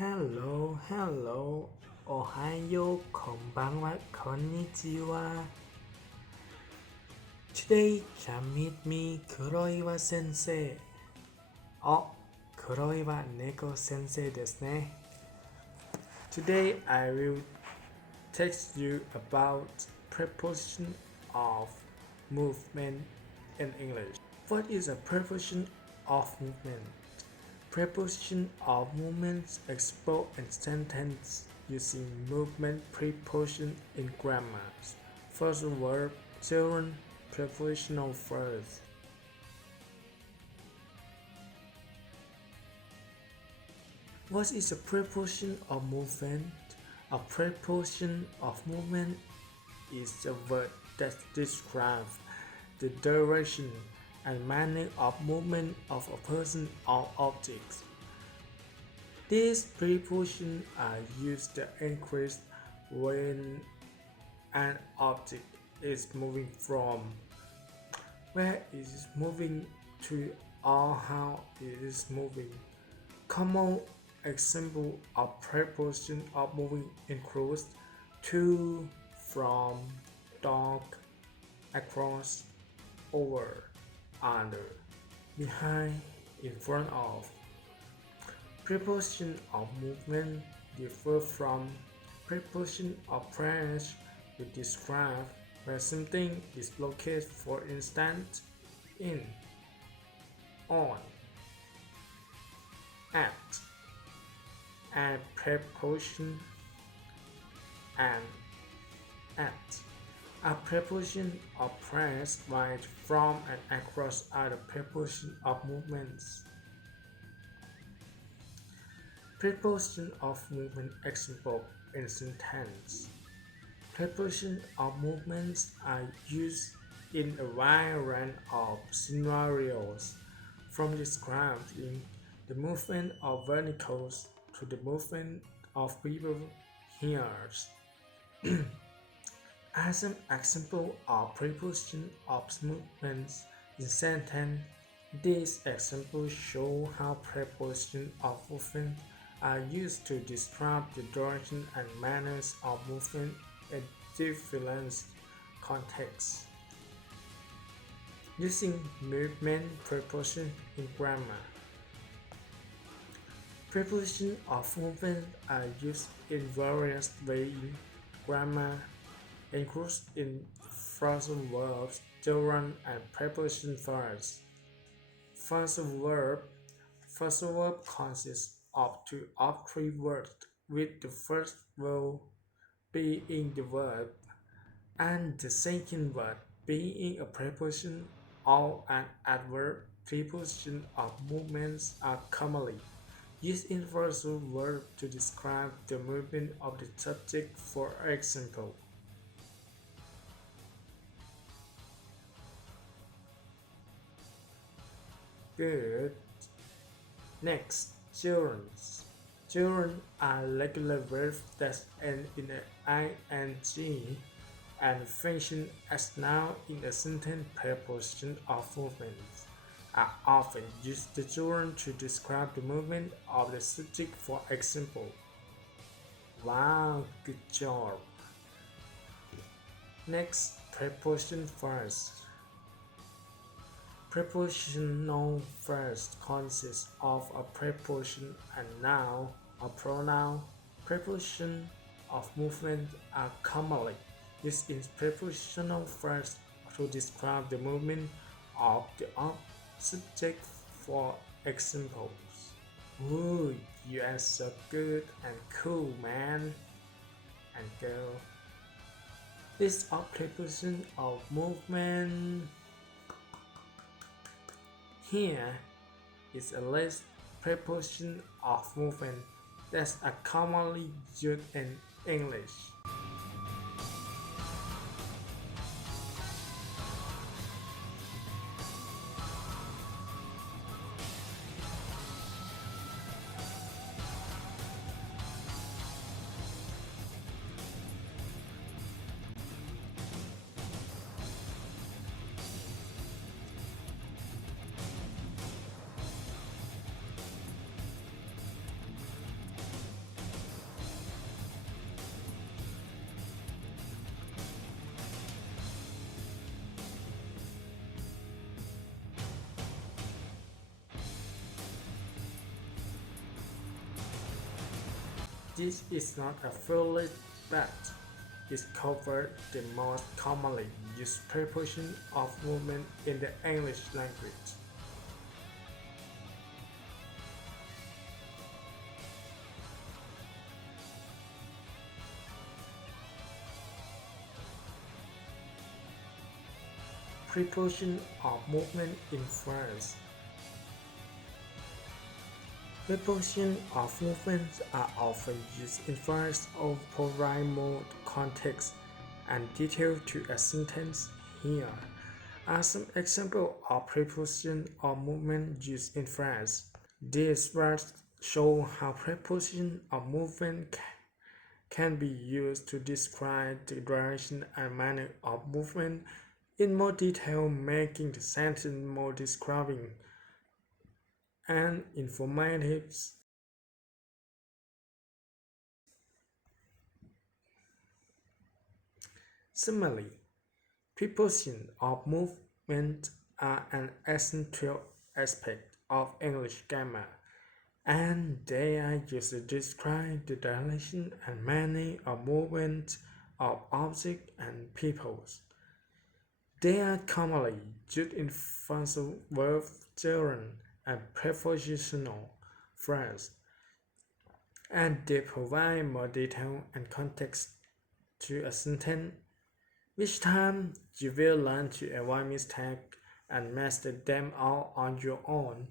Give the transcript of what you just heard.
Hello, hello, Ohayo, konbanwa, konnichiwa. Today, can meet me, Kuro sensei. Oh, Kuro neko sensei desu ne. Today, I will teach you about preposition of movement in English. What is a preposition of movement? Preposition of movements explore a sentence using movement preposition in grammar. First verb, children, prepositional phrase. What is a preposition of movement? A preposition of movement is a word that describes the direction and manner of movement of a person or object. These prepositions are used to increase when an object is moving from where it is moving to or how it is moving. Common example of preposition of moving includes to, from, dog, across, over, under, behind, in front of. Preposition of movement differ from preposition of place to describe where something is located, for instance, in, on, at, and preposition and at. A preposition of place right from and across are the preposition of movements. Preposition of movement example in sentence. Preposition of movements are used in a wide range of scenarios, from describing the movement of vehicles to the movement of people here. As an example of preposition of movements in sentence, these examples show how prepositions of movement are used to describe the direction and manners of movement in different contexts. Using movement preposition in grammar. Prepositions of movement are used in various ways in grammar, includes in phrasal verbs, gerund, and preposition verbs. Phrasal verb consists of two or three words, with the first word being the verb and the second word being a preposition or an adverb. Preposition of movements are commonly used in phrasal verb to describe the movement of the subject, for example. Good. Next, gerunds. Gerunds are regular verbs that end in an ing and function as noun in a sentence. Preposition of movements are often used the gerund to describe the movement of the subject, for example. Wow, good job. Next, preposition first. Prepositional phrase consists of a preposition and noun or pronoun. Prepositions of movement are commonly used in prepositional phrase to describe the movement of the subject, for examples. Ooh, you are so good and cool, man and girl. List of prepositions of movement. Here is a list of prepositions of movement that are commonly used in English. This is not a fully but it covers the most commonly used preposition of movement in the English language. Preposition of movement in France. Prepositions of movement are often used in France or provide more context and detail to a sentence. Here are some examples of preposition of movement used in France. These words show how preposition of movement can be used to describe the direction and manner of movement in more detail, making the sentence more describing and informative. Similarly, prepositions of movement are an essential aspect of English grammar, and they are used to describe the direction and manner of movement of objects and peoples. They are commonly used in phrasal verbs, gerund, and prepositional phrases, and they provide more detail and context to a sentence. With time, you will learn to avoid mistakes and master them all on your own.